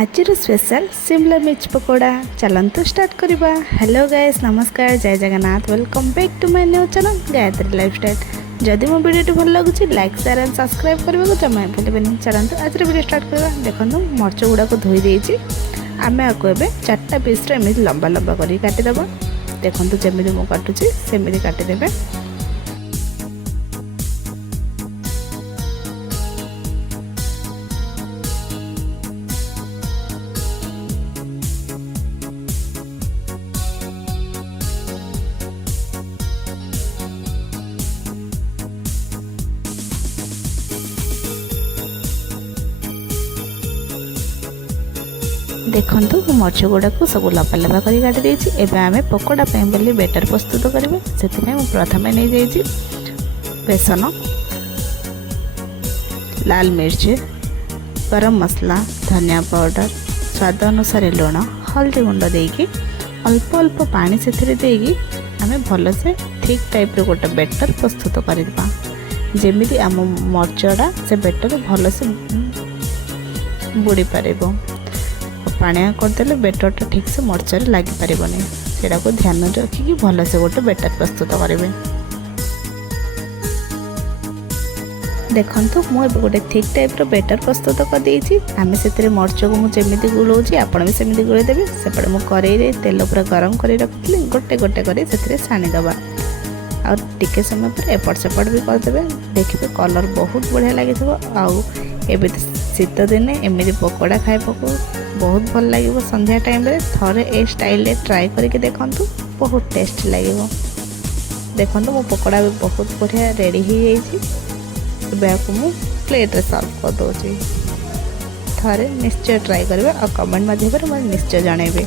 आज स्पेशल शिमला मिर्च पकोड़ा चलतु स्टार्ट करवा। हेलो गाइस, नमस्कार, जय Jagannath, welcome back to my new channel Gayatri lifestyle. जदि मो वीडियो भल लगुच लाइक शेयर एंड सब्सक्राइब करने को जमा भूलें। चलतु आज वीडियो स्टार्ट करवा। देखो मर्च गुड़ा को धोई देछि। आमे आको एबे 4टा पीस एमती लंबा लंबा करी काटिदेबा। देखो जमी मु काटुची सेमती काटिदेबे। देखंतु मर्च गुड़ा को सब लंबा लंबा कर काटी देछि। एबे आमे पकोड़ा पे बोली बेटर प्रस्तुत करबे। सेति में प्रथम नै देछि बेसन, लाल मिर्च, गरम मसला, धनिया पाउडर, स्वाद अनुसार लुण, हल्दी गुंड देकी अल्प अल्प पानी से देकी आमे भल से ठीक टाइप रो गोटे बेटर प्रस्तुत करबा। जेमिति आम मर्चडा से बेटर भल से बुड़ी पारिबो। पानिया करदे बेटरटा ठीक से मर्चर लगी पारबनी। सेटा को ध्यान रखिकी भल से गोटे बेटर प्रस्तुत करेंगे। देखंतु मुझे गोटे थिक टाइप रो बेटर प्रस्तुत कर देछि। आमे सेतरे मर्च को मुझे जमिति गुलौछि, आपण भी सेमिति गुलै देबे। सेपटे मु करेई रे तेल पूरा गरम करी रखिली। गोटे गोटे करी सेतरे छाणी दबा और टिके समय पर एपट सेपट भी करदेबे। देखिबे कलर बहुत बढ़िया लगी आउ एबे शीत दिने एमती पकोड़ा खाए पको बहुत भल लगे। संध्या टाइम रे थरे ए स्टाइल रे ट्राई करके देखंतु, बहुत टेस्ट लगे। देखंतु मो पकोड़ा भी बहुत बढ़िया रेडी हो जाइए। एबे आपको मु प्लेट रे सर्व कर दोछि। थरे निश्चय ट्राई करबे और कमेंट माध्यम रे निश्चय जणाइबे।